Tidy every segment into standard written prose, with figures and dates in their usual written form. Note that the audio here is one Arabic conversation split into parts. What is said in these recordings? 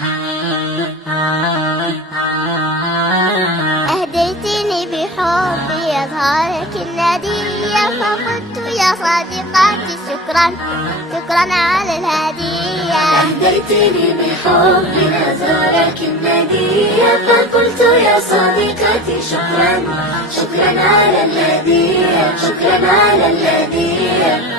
أهديتني بحبي أظهارك الندية، فقلت يا صديقتي شكرا شكرا على الهدية. أهديتني بحبي أظهارك الندية، فقلت يا صديقتي شكرا شكرا على الهدية، شكرا على الهدية.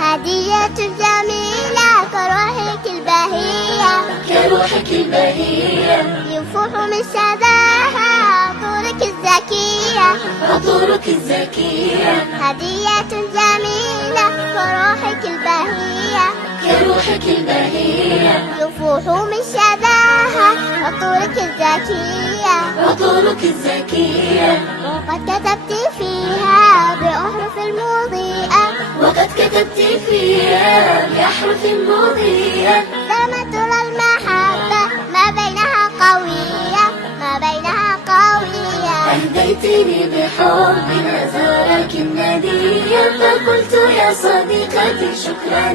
هدية جميلة كروحك البهية، كروحك البهية يفوح من شذاها عطورك الزكية، عطورك الزكية. هدية جميلة كروحك البهية، كروحك البهية يفوح من شذاها عطورك الزكية، عطورك الزكية. وقد كتبت فيها بأحرف المضيئة، وقد كتبت فيها بأحرف مضيئة، سمة المحبة ما بينها قوية، ما بينها قوية. أهديتني بحب أزهارك الندية، فقلت يا صديقتي شكرا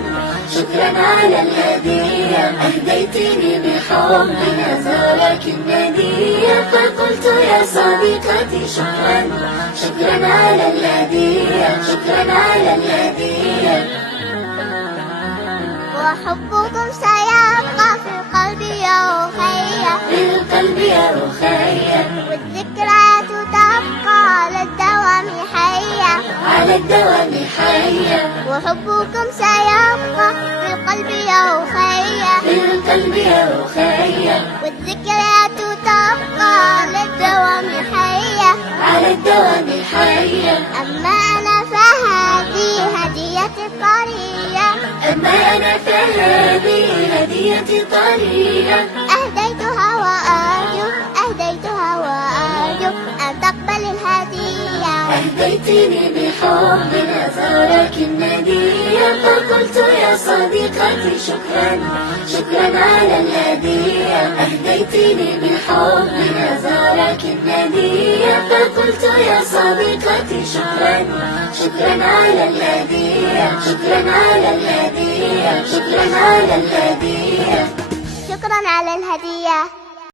شكرا على الهدية. أهديتني بحب أزهارك الندية، فقلت يا صديقتي شكرا شكرا على الهدية، شكرا على الهدية. وحبكم سيبقى في القلب يا أخي، في القلب يا أخي، والذكريات تبقى على الدوام حية، على الدوام حية. وحبكم سيبقى في القلب يا أخي، في القلب يا أخي، والذكريات تبقى على الدوام حية، على الدوام حية. أما أنا فهذه هديتي طرية، أما أنا فهذه هديتي طرية، أهديتها وأرجو أهديتها وأرجو أن تقبل الهدية. أهديتني بحب أزهارك الندية، فقلت يا صديقتي شكرا شكرا على الهدية. أهديتني بحب أزهارك الندية، فقلت يا صديقتي شكرا شكرا على الهدية، شكرا على الهدية، شكرا على الهدية. شكرا على الهدية.